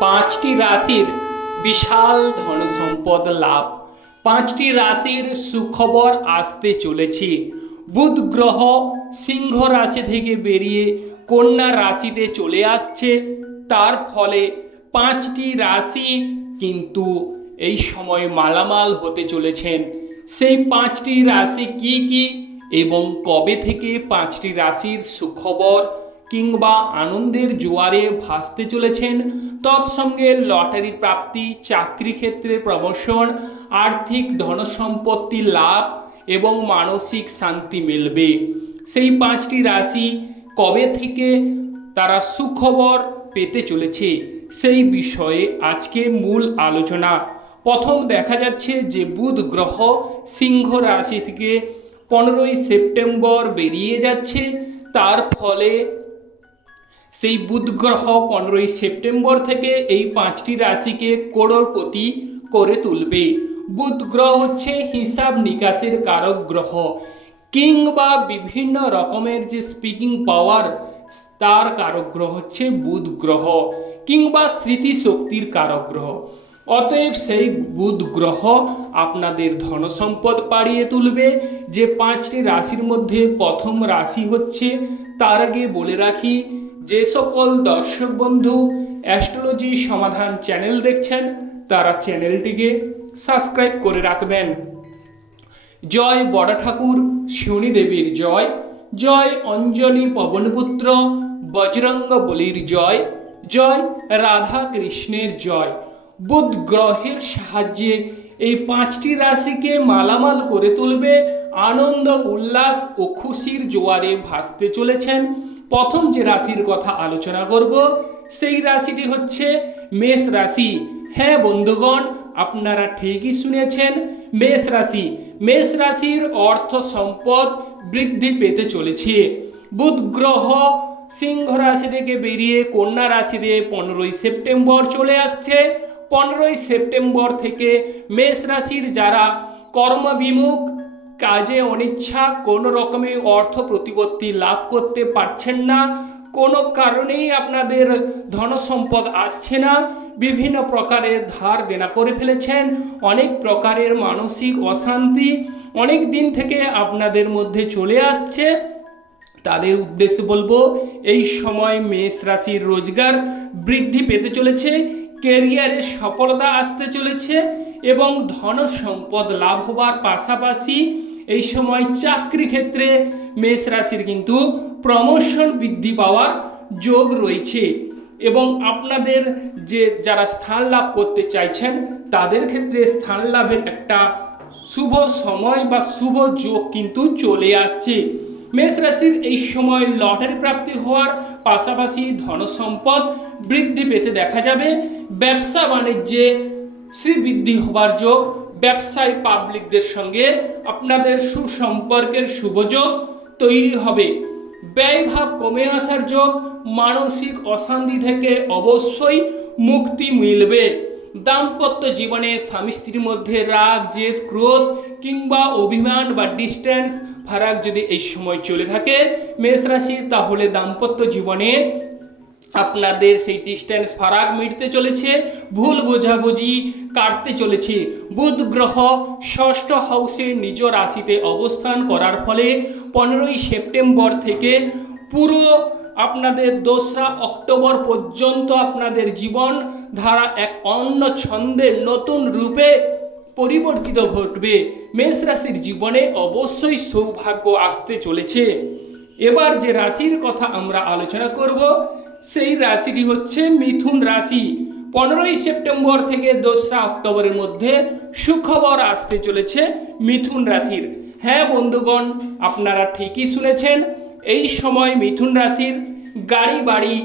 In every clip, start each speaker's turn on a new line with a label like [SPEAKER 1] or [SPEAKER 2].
[SPEAKER 1] পাঁচটি রাশির বিশাল ধন সম্পদ লাভ। পাঁচটি রাশির সুখবর আসতে চলেছে। বুধ গ্রহ সিংহ রাশি থেকে বেরিয়ে কন্যা রাশিতে চলে আসছে। তার ফলে পাঁচটি রাশি কিন্তু এই সময় মালামাল হতে চলেছেন। সেই পাঁচটি রাশি কি কি এবং কবে থেকে পাঁচটি রাশির সুখবর কিংবা আনন্দের জোয়ারে ভাসতে চলেছেন তৎসঙ্গে লটারি প্রাপ্তি, চাকরি ক্ষেত্রে প্রমোশন, আর্থিক ধনসম্পত্তি লাভ এবং মানসিক শান্তি মিলবে। সেই পাঁচটি রাশি কবে থেকে তারা সুখবর পেতে চলেছে সেই বিষয়ে আজকে মূল আলোচনা। প্রথম দেখা যাচ্ছে যে বুধ গ্রহ সিংহ রাশি থেকে পনেরোই সেপ্টেম্বর বেরিয়ে যাচ্ছে। তার ফলে সেই বুধ গ্রহ পনেরোই সেপ্টেম্বর থেকে এই পাঁচটি রাশিকে করোড়পতি করে তুলবে। বুধ গ্রহ হচ্ছে হিসাব নিকাশের কারক গ্রহ। কিংবা বিভিন্ন রকমের যে স্পিকিং পাওয়ার তার কারক গ্রহ হচ্ছে বুধ গ্রহ কিংবা স্মৃতিশক্তির কারক গ্রহ। অতএব সেই বুধ গ্রহ আপনাদের ধনসম্পদ পাড়িয়ে তুলবে। যে পাঁচটি রাশির মধ্যে প্রথম রাশি হচ্ছে, তার আগে বলে রাখি যে সকল দর্শক বন্ধু অ্যাস্ট্রোলজি সমাধান চ্যানেল দেখছেন, তারা চ্যানেলটিকে সাবস্ক্রাইব করে রাখবেন। জয় বড় ঠাকুর শনি দেবীর জয়। জয় অঞ্জলি পবনপুত্র, বজরঙ্গ বলির জয়। জয় রাধা কৃষ্ণের জয়। বুধ গ্রহের সাহায্যে এই পাঁচটি রাশিকে মালামাল করে তুলবে। আনন্দ, উল্লাস ও খুশির জোয়ারে ভাসতে চলেছেন। প্রথম যে রাশির কথা আলোচনা করব, সেই রাশিটি হচ্ছে মেষ রাশি। হ্যাঁ বন্ধুগণ, আপনারা ঠিকই শুনেছেন, মেষ রাশি। মেষ রাশির অর্থ সম্পদ বৃদ্ধি পেতে চলেছে। বুধ গ্রহ সিংহ রাশি থেকে বেরিয়ে কন্যা রাশিতে পনেরোই সেপ্টেম্বর চলে আসছে। পনেরোই সেপ্টেম্বর থেকে মেষ রাশির যারা কর্মবিমুখ কাজে অনিচ্ছা, কোনো রকমের অর্থ প্রতিপত্তি লাভ করতে পারছেন না। কোনো কারণেই আপনাদের ধনসম্পদ আসছে না। বিভিন্ন প্রকারের ধার দেনা করে ফেলেছেন। অনেক প্রকারের মানসিক অশান্তি অনেক দিন থেকে আপনাদের মধ্যে চলে আসছে। তাদের উদ্দেশ্যে বলব, এই সময় মেষ রাশির রোজগার বৃদ্ধি পেতে চলেছে কেরিয়ারে সফলতা আসতে চলেছে এবং ধন সম্পদ লাভ হবার পাশাপাশি এই সময় চাকরি ক্ষেত্রে মেষ রাশির কিন্তু প্রমোশন বৃদ্ধি পাওয়ার যোগ রয়েছে। এবং আপনাদের যে যারা স্থান লাভ করতে চাইছেন, তাদের ক্ষেত্রে স্থান লাভের একটা শুভ সময় বা শুভ যোগ কিন্তু চলে আসছে। মেষ রাশির এই সময় লটারি প্রাপ্তি হওয়ার পাশাপাশি ধনসম্পদ বৃদ্ধি পেতে দেখা যাবে। ব্যবসা বাণিজ্যে শ্রীবৃদ্ধি হবার যোগ ব্যবসায় পাবলিকদের সঙ্গে আপনাদের সুসম্পর্কের শুভযোগ তৈরি হবে। ব্যয়ভাব কমে আসার যোগ মানসিক অশান্তি থেকে অবশ্যই মুক্তি মিলবে। দাম্পত্য জীবনে স্বামী স্ত্রীর মধ্যে রাগ, জেদ, ক্রোধ কিংবা অভিমান বা ডিস্ট্যান্স ফারাক যদি এই সময় চলে থাকে মেষ রাশির, তাহলে দাম্পত্য জীবনে আপনাদের সেই ডিস্ট্যান্স ফারাক মিটতে চলেছে, ভুল বোঝাবুঝি কাটতে চলেছে। বুধ গ্রহ ষষ্ঠ হাউসে নিজ রাশিতে অবস্থান করার ফলে পনেরোই সেপ্টেম্বর থেকে পুরো আপনাদের দোসরা অক্টোবর পর্যন্ত আপনাদের জীবন ধারা এক অন্য ছন্দে নতুন রূপে পরিবর্তিত ঘটবে। মেষ রাশির জীবনে অবশ্যই সৌভাগ্য আসতে চলেছে। এবার যে রাশির কথা আমরা আলোচনা করব সেই রাশিটি হচ্ছে মিথুন রাশি। পনেরোই সেপ্টেম্বর থেকে দোসরা অক্টোবরের মধ্যে সুখবর আসতে চলেছে মিথুন রাশির। হ্যাঁ বন্ধুগণ, আপনারা ঠিকই শুনেছেন, এই সময় মিথুন রাশির গাড়ি বাড়ি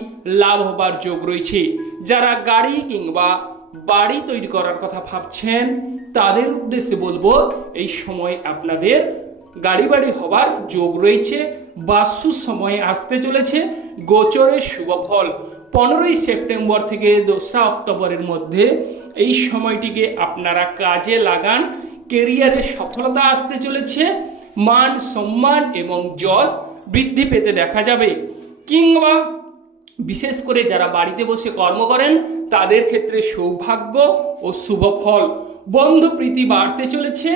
[SPEAKER 1] লাভ হবার যোগ রয়েছে। যারা গাড়ি কিংবা বাড়ি তৈরি করার কথা ভাবছেন, তাদের উদ্দেশ্যে বলব, এই সময় আপনাদের গাড়ি বাড়ি হবার যোগ রয়েছে বাস্যু সময়ে আসতে চলেছে গোচরের শুভ ফল পনেরোই সেপ্টেম্বর থেকে দোসরা অক্টোবরের মধ্যে এই সময়টিকে আপনারা কাজে লাগান, কেরিয়ারে সফলতা আসতে চলেছে, মান সম্মান এবং যশ বৃদ্ধি পেতে দেখা যাবে। কিংবা বিশেষ করে যারা বাড়িতে বসে কর্ম করেন, তাদের ক্ষেত্রে সৌভাগ্য ও শুভ ফল বন্ধু প্রীতি বাড়তে চলেছে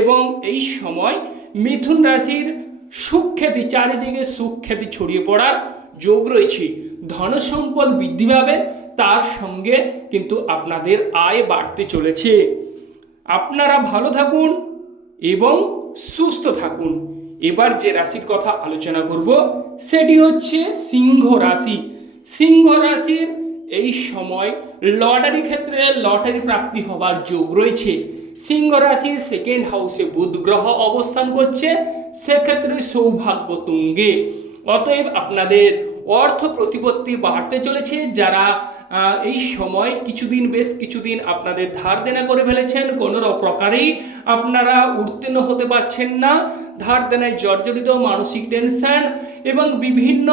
[SPEAKER 1] এবং এই সময় মিথুন রাশির সুখ্যাতি, চারিদিকে সুখ্যাতি ছড়িয়ে পড়ার যোগ রয়েছে। ধনসম্পদ বৃদ্ধি পাবে, তার সঙ্গে কিন্তু আপনাদের আয় বাড়তে চলেছে। আপনারা ভালো থাকুন এবং সুস্থ থাকুন। এবার যে রাশির কথা আলোচনা করব, সেটি হচ্ছে সিংহ রাশি। সিংহ রাশির এই সময় লটারি ক্ষেত্রে লটারি প্রাপ্তি হবার যোগ রয়েছে। সিংহ রাশির সেকেন্ড হাউসে বুধ গ্রহ অবস্থান করছে, সেক্ষেত্রে সৌভাগ্য তুঙ্গে। অতএব আপনাদের অর্থ প্রতিপত্তি বাড়তে চলেছে, যারা এই সময় কিছুদিন বেশ কিছুদিন আপনাদের ধার দেনা করে ফেলেছেন কোনো প্রকারেই আপনারা উত্তীর্ণ হতে পারছেন না। ধার দেনায় জর্জরিত মানসিক টেনশন এবং বিভিন্ন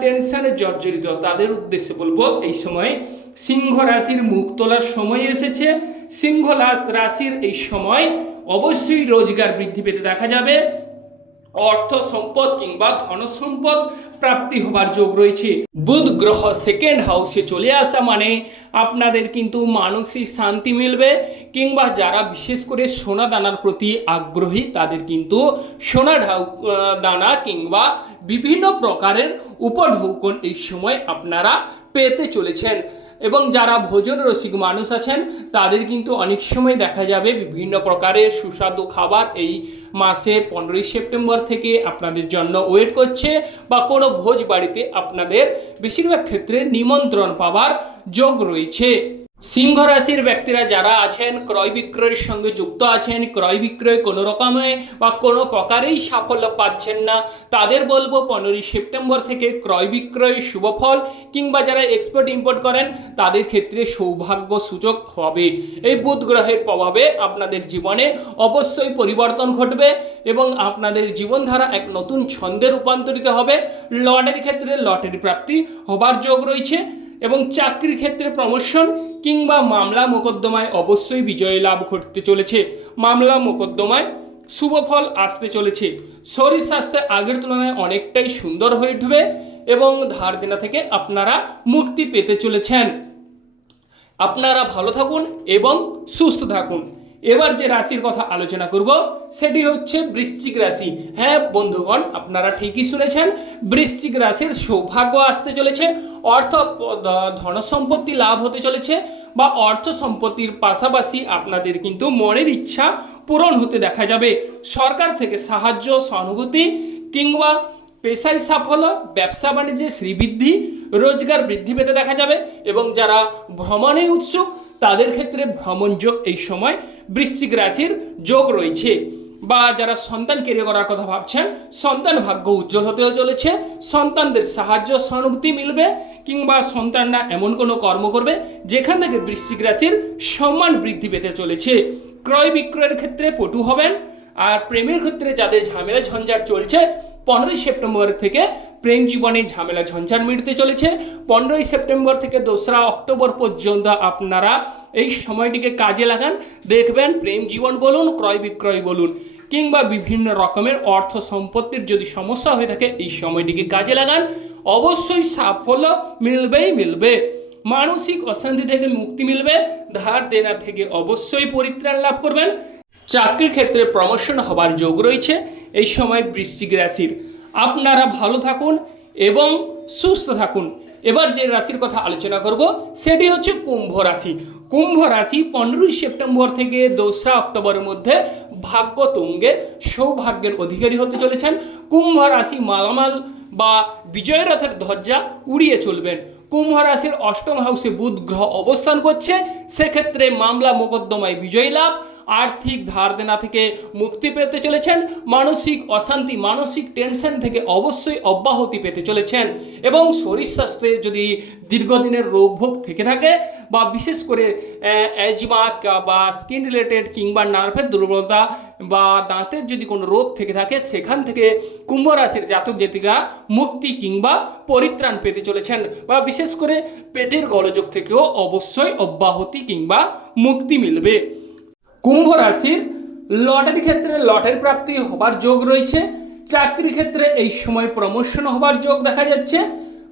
[SPEAKER 1] টেনশনে জর্জরিত। তাদের উদ্দেশ্যে বলব, এই সময় সিংহ রাশির মুখ তোলার সময় এসেছে। সিংহ রাশির এই সময় অবশ্যই রোজগার বৃদ্ধি পেতে দেখা যাবে। অর্থ সম্পদ কিংবা ধন সম্পদ প্রাপ্তি হবার যোগ রয়েছে। বুধ গ্রহ সেকেন্ড হাউসে চলে আসা মানে আপনাদের কিন্তু মানসিক শান্তি মিলবে কিংবা যারা বিশেষ করে সোনা দানার প্রতি আগ্রহী তাদের কিন্তু সোনা ঢাউ দানা কিংবা বিভিন্ন প্রকারের উপঢৌকন এই সময় আপনারা পেতে চলেছেন। এবং যারা ভোজন রসিক মানুষ আছেন, তাদের কিন্তু অনেক সময় দেখা যাবে বিভিন্ন প্রকারের সুস্বাদু খাবার এই মাসে পনেরোই সেপ্টেম্বর থেকে আপনাদের জন্য ওয়েট করছে বা কোনো ভোজ বাড়িতে আপনাদের বেশিরভাগ ক্ষেত্রে নিমন্ত্রণ পাওয়ার যোগ রয়েছে। সিংহ রাশির ব্যক্তিরা যারা আছেন, ক্রয় বিক্রয়ের সঙ্গে যুক্ত আছেন, ক্রয় বিক্রয় কোনো রকমে বা কোনো প্রকারেই সাফল্য পাচ্ছেন না, তাদের বলব পনেরোই সেপ্টেম্বর থেকে ক্রয় বিক্রয় শুভফল কিংবা যারা এক্সপোর্ট ইম্পোর্ট করেন, তাদের ক্ষেত্রে সৌভাগ্য সূচক হবে। এই বুধ গ্রহের প্রভাবে আপনাদের জীবনে অবশ্যই পরিবর্তন ঘটবে এবং আপনাদের জীবনধারা এক নতুন ছন্দে রূপান্তরিত হবে। লটারি ক্ষেত্রে লটারি প্রাপ্তি হবার যোগ রয়েছে। এবং চাকরির ক্ষেত্রে প্রমোশন কিংবা মামলা মোকদ্দমায় অবশ্যই বিজয় লাভ ঘটতে চলেছে। মামলা মোকদ্দমায় শুভ ফল আসতে চলেছে। শরীর স্বাস্থ্য আগের তুলনায় অনেকটাই সুন্দর হয়ে উঠবে এবং ধার দেনা থেকে আপনারা মুক্তি পেতে চলেছেন। আপনারা ভালো থাকুন এবং সুস্থ থাকুন। এবার যে রাশির কথা আলোচনা করব, সেটি হচ্ছে বৃশ্চিক রাশি। হ্যাঁ বন্ধুগণ, আপনারা ঠিকই শুনেছেন, বৃশ্চিক রাশির সৌভাগ্য আসতে চলেছে, অর্থ ধন সম্পত্তি লাভ হতে চলেছে, বা অর্থ সম্পত্তির পাশাপাশি আপনাদের কিন্তু মনের ইচ্ছা পূরণ হতে দেখা যাবে। সরকার থেকে সাহায্য, সহানুভূতি, কিংবা পেশায় সাফল্য, ব্যবসা বাণিজ্যে শ্রীবৃদ্ধি, রোজগার বৃদ্ধি পেতে দেখা যাবে, এবং যারা ভ্রমণে উৎসুক, তাদের ক্ষেত্রে ভ্রমণযোগ এই সময় বৃশ্চিক রাশির যোগ রয়েছে। বা যারা সন্তান কেরিয়ে করার কথা ভাবছেন, সন্তান ভাগ্য উজ্জ্বল হতেও চলেছে, সন্তানদের সাহায্য সহানুভূতি মিলবে, কিংবা সন্তানরা এমন কোনো কর্ম করবে, যেখান থেকে বৃশ্চিক রাশির সম্মান বৃদ্ধি পেতে চলেছে। ক্রয় বিক্রয়ের ক্ষেত্রে পটু হবেন, আর প্রেমের ক্ষেত্রে যাদের ঝামেলা ঝঞ্ঝাট চলছে, পনেরোই সেপ্টেম্বর থেকে প্রেম জীবনে ঝামেলা ঝঞ্ঝাট মিটতে চলেছে। পনেরোই সেপ্টেম্বর থেকে দোসরা অক্টোবর পর্যন্ত আপনারা এই সময়টিকে কাজে লাগান। দেখবেন প্রেম জীবন বলুন, ক্রয় বিক্রয় বলুন, কিংবা বিভিন্ন রকমের অর্থ সম্পত্তির যদি সমস্যা হয়ে থাকে, এই সময়টিকে কাজে লাগান। অবশ্যই সাফল্য মিলবেই মিলবে। মানসিক অশান্তি থেকে মুক্তি মিলবে। ধার দেনা থেকে অবশ্যই পরিত্রাণ লাভ করবেন। চাকরির ক্ষেত্রে প্রমোশন হবার যোগ রয়েছে। এই সময় বৃশ্চিক রাশির আপনারা ভালো থাকুন এবং সুস্থ থাকুন। এবার যে রাশির কথা আলোচনা করব, সেটি হচ্ছে কুম্ভ রাশি। কুম্ভ রাশি পনেরোই সেপ্টেম্বর থেকে দোসরা অক্টোবরের মধ্যে ভাগ্য তুঙ্গে সৌভাগ্যের অধিকারী হতে চলেছেন। কুম্ভ রাশি মালামাল বা বিজয় রথের ধ্বজা উড়িয়ে চলবেন। কুম্ভ রাশির অষ্টম হাউসে বুধ গ্রহ অবস্থান করছে। সেক্ষেত্রে মামলা মোকদ্দমায় বিজয় লাভ। আর্থিক ধার দেনা থেকে মুক্তি পেতে চলেছেন, মানসিক অশান্তি, মানসিক টেনশন থেকে অবশ্যই অব্যাহতি পেতে চলেছেন এবং শরীর স্বাস্থ্যে যদি দীর্ঘদিনের রোগ ভোগ থেকে থাকে বা বিশেষ করে অ্যাজমা বা স্কিন রিলেটেড কিংবা নার্ভের দুর্বলতা বা দাঁতের যদি কোনো রোগ থেকে থাকে, সেখান থেকে কুম্ভ রাশির জাতক জাতিকা মুক্তি কিংবা পরিত্রাণ পেতে চলেছেন বা বিশেষ করে পেটের গলযোগ থেকেও অবশ্যই অব্যাহতি কিংবা মুক্তি মিলবে। কুম্ভ রাশির লটারি ক্ষেত্রে লটারি প্রাপ্তি হবার যোগ রয়েছে। চাকরি ক্ষেত্রে এই সময় প্রমোশন হবার যোগ দেখা যাচ্ছে।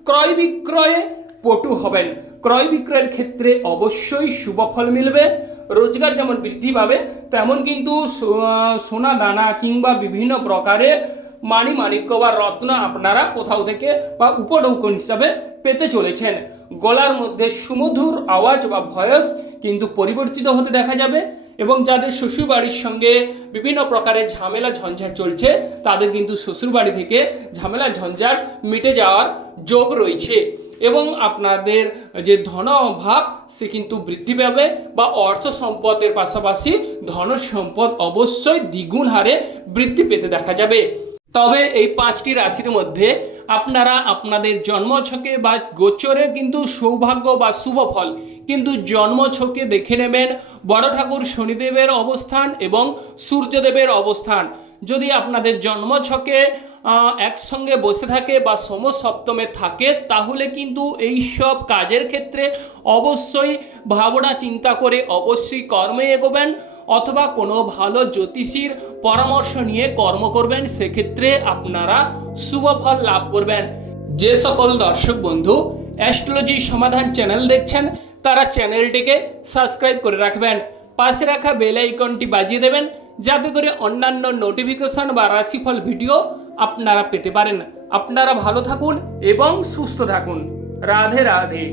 [SPEAKER 1] ক্রয় বিক্রয়ে পটু হবেন। ক্রয় বিক্রয়ের ক্ষেত্রে অবশ্যই শুভ ফল মিলবে। রোজগার যেমন বৃদ্ধি পাবে, তেমন কিন্তু সোনা, দানা কিংবা বিভিন্ন প্রকারে মানি, মাণিক্য বা রত্ন আপনারা কোথাও থেকে বা উপঢৌকন হিসাবে পেতে চলেছেন। গলার মধ্যে সুমধুর আওয়াজ বা ভয়েস কিন্তু পরিবর্তিত হতে দেখা যাবে। এবং যাদের শ্বশুরবাড়ির সঙ্গে বিভিন্ন প্রকারের ঝামেলা, ঝঞ্ঝাট চলছে, তাদের কিন্তু শ্বশুরবাড়ি থেকে ঝামেলা, ঝঞ্ঝাট মিটে যাওয়ার যোগ রয়েছে। এবং আপনাদের যে ধন অভাব, সে কিন্তু বৃদ্ধি পাবে বা অর্থ সম্পদের পাশাপাশি ধন সম্পদ অবশ্যই দ্বিগুণ হারে বৃদ্ধি পেতে দেখা যাবে। তবে এই পাঁচটি রাশির মধ্যে আপনারা আপনাদের জন্মছকে বা গোচরে কিন্তু সৌভাগ্য বা শুভ ফল কিন্তু জন্মছকে দেখে নেবেন বড় ঠাকুর শনিদেবের অবস্থান এবং সূর্যদেবের অবস্থান। যদি আপনাদের জন্মছকে একসঙ্গে বসে থাকে বা সমসপ্তমে থাকে, তাহলে কিন্তু এই সব কাজের ক্ষেত্রে অবশ্যই ভাবনা চিন্তা করে অবশ্যই কর্মে এগোবেন অথবা কোনো ভালো জ্যোতিষীর পরামর্শ নিয়ে কর্ম করবেন, সেক্ষেত্রে আপনারা শুভ ফল লাভ করবেন। যে সকল দর্শক বন্ধু, অ্যাস্ট্রোলজি সমাধান চ্যানেল দেখছেন তারা চ্যানেলটিকে সাবস্ক্রাইব করে রাখবেন। পাশে রাখা বেল আইকনটি বাজিয়ে দেবেন, যাতে করে অন্যান্য নোটিফিকেশন বা রাশিফল ভিডিও আপনারা পেতে পারেন। আপনারা ভালো থাকুন এবং সুস্থ থাকুন। রাধে রাধে।